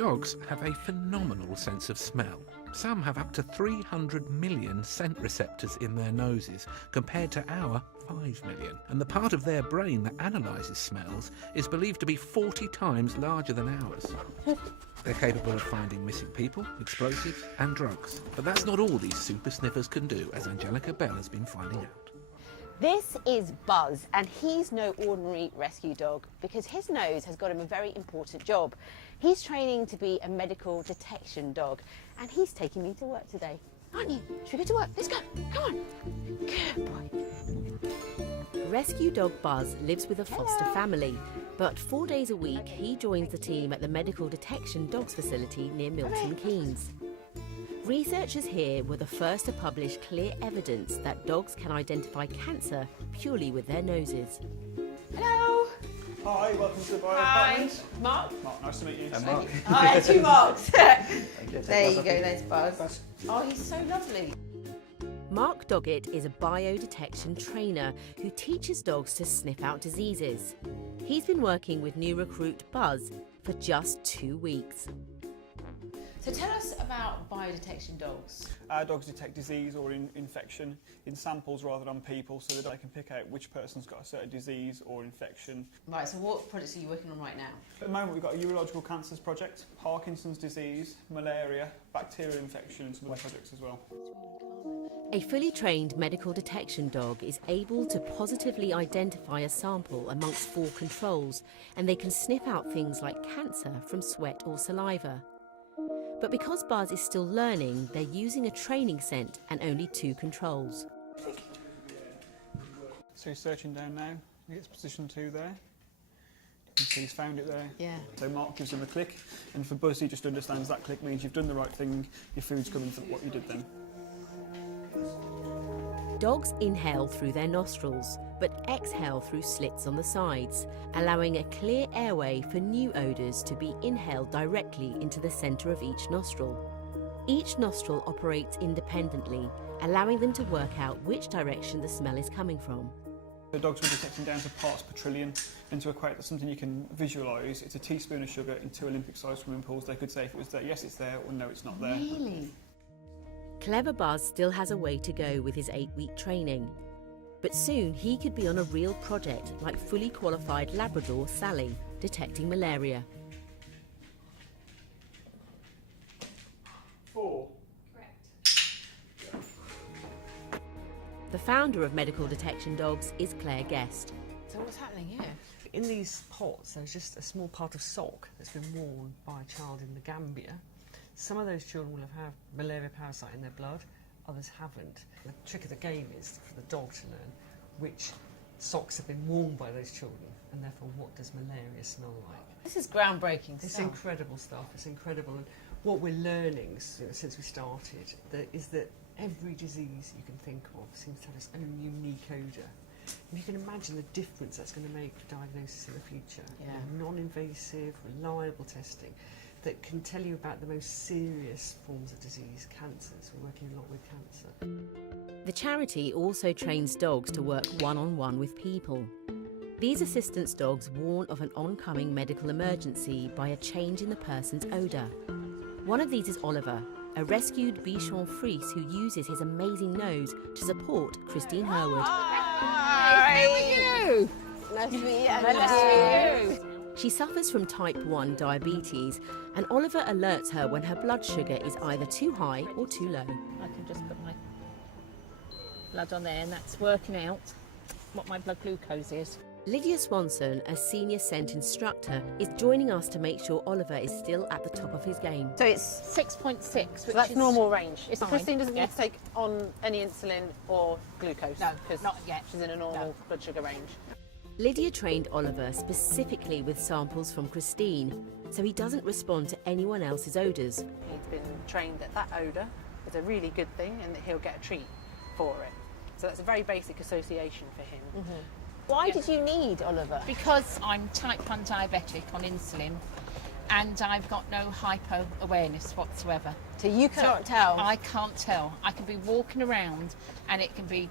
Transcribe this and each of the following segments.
Dogs have a phenomenal sense of smell. Some have up to 300 million scent receptors in their noses, compared to our 5 million. And the part of their brain that analyses smells is believed to be 40 times larger than ours. They're capable of finding missing people, explosives and drugs. But that's not all these super sniffers can do, as Angelica Bell has been finding out. This is Buzz, and he's no ordinary rescue dog because his nose has got him a very important job. He's training to be a medical detection dog, and he's taking me to work today. Aren't you? Should we go to work? Let's go. Come on. Good boy. Rescue dog Buzz lives with a foster family, but 4 days a week he joins the team at the Medical Detection Dogs facility near Milton Keynes. Researchers here were the first to publish clear evidence that dogs can identify cancer purely with their noses. Hello. Hi, welcome to the Bio Hi. Apartment. Mark. Mark, nice to meet you. Mark. Hi, 2 Marks. There you go, There. there's Buzz. Oh, he's so lovely. Mark Doggett is a biodetection trainer who teaches dogs to sniff out diseases. He's been working with new recruit Buzz for just 2 weeks. So tell us about biodetection dogs. Our dogs detect disease or infection in samples rather than people, so that they can pick out which person's got a certain disease or infection. Right, so what projects are you working on right now? At the moment we've got a urological cancers project, Parkinson's disease, malaria, bacterial infection and some other projects as well. A fully trained medical detection dog is able to positively identify a sample amongst 4 controls, and they can sniff out things like cancer from sweat or saliva. But because Buzz is still learning, they're using a training scent and only 2 controls. So he's searching down now, he gets position 2 there. You can see he's found it there. Yeah. So Mark gives him a click, and for Buzz he just understands that click means you've done the right thing, your food's coming for what you did then. Dogs inhale through their nostrils, but exhale through slits on the sides, allowing a clear airway for new odours to be inhaled directly into the centre of each nostril. Each nostril operates independently, allowing them to work out which direction the smell is coming from. The dogs were detecting down to parts per trillion, and to equate that's something you can visualise. It's a teaspoon of sugar in 2 Olympic-sized swimming pools. They could say if it was there, yes it's there, or no it's not there. Really? Clever Buzz still has a way to go with his 8-week training. But soon he could be on a real project like fully qualified Labrador Sally, detecting malaria. 4. The founder of Medical Detection Dogs is Claire Guest. So what's happening here? In these pots, there's just a small part of sock that's been worn by a child in the Gambia. Some of those children will have had malaria parasite in their blood, others haven't. The trick of the game is for the dog to learn which socks have been worn by those children, and therefore what does malaria smell like. This is groundbreaking It's stuff. incredible stuff, it's incredible. And what we're learning since we started is that every disease you can think of seems to have its own unique odour. And you can imagine the difference that's going to make for diagnosis in the future. Yeah. Non-invasive, reliable testing that can tell you about the most serious forms of disease, cancers. We're working a lot with cancer. The charity also trains dogs to work one-on-one with people. These assistance dogs warn of an oncoming medical emergency by a change in the person's odour. One of these is Oliver, a rescued Bichon Frise who uses his amazing nose to support Christine Herwood. Hi! How are you? Nice to meet you. Nice to meet you. She suffers from type 1 diabetes, and Oliver alerts her when her blood sugar is either too high or too low. I can just put my blood on there, and that's working out what my blood glucose is. Lydia Swanson, a senior scent instructor, is joining us to make sure Oliver is still at the top of his game. So it's 6.6, which So that's is normal range. It's Christine doesn't need yes. to take on any insulin or glucose. No, because not yet. she's in a normal No. blood sugar range. Lydia trained Oliver specifically with samples from Christine, so he doesn't respond to anyone else's odours. He's been trained that that odour is a really good thing and that he'll get a treat for it. So that's a very basic association for him. Mm-hmm. Why did you need Oliver? Because I'm type 1 diabetic on insulin, and I've got no hypo awareness whatsoever. So you cannot tell? I can't tell. I can be walking around and it can be,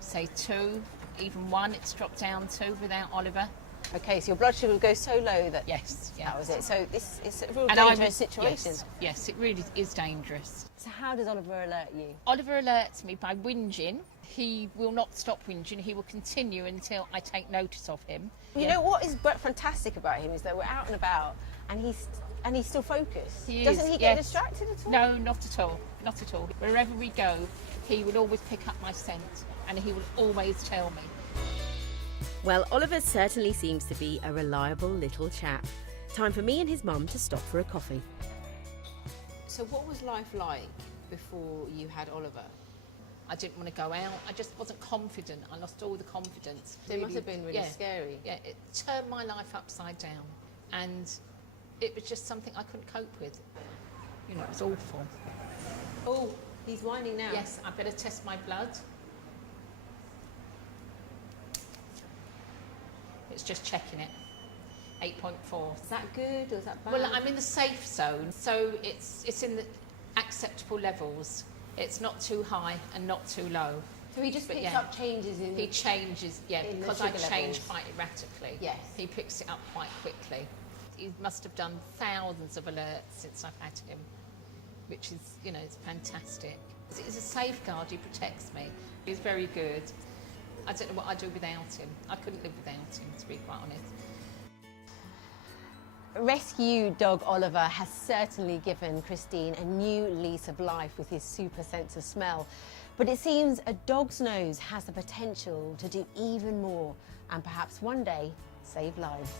say, 2, even 1, it's dropped down to without Oliver. Okay, so your blood sugar would go so low that Yes, that was it. So this is a real And I dangerous was- situation. Yes, it really is dangerous. So how does Oliver alert you? Oliver alerts me by whinging. He will not stop whinging. He will continue until I take notice of him. You know what is fantastic about him is that we're out and about and he's still focused. He Doesn't is, he get yes. distracted at all? No, not at all. Not at all. Wherever we go, he will always pick up my scent and he will always tell me. Well, Oliver certainly seems to be a reliable little chap. Time for me and his mum to stop for a coffee. So what was life like before you had Oliver? I didn't want to go out. I just wasn't confident. I lost all the confidence. So it must have been really scary. Yeah, it turned my life upside down. And it was just something I couldn't cope with. You know, it was awful. Oh, he's whining now. Yes, I better test my blood. It's just checking it. 8.4. Is that good or is that bad? Well, I'm in the safe zone, so it's in the acceptable levels. It's not too high and not too low. so he just but picks yeah. up changes in... He changes, yeah, in the because I sugar change levels. quite erratically. Yes. He picks it up quite quickly. He must have done thousands of alerts since I've had him, which is, you know, it's fantastic. It's a safeguard, he protects me. He's very good. I don't know what I'd do without him. I couldn't live without him, to be quite honest. Rescue dog Oliver has certainly given Christine a new lease of life with his super sense of smell. But it seems a dog's nose has the potential to do even more and perhaps one day save lives.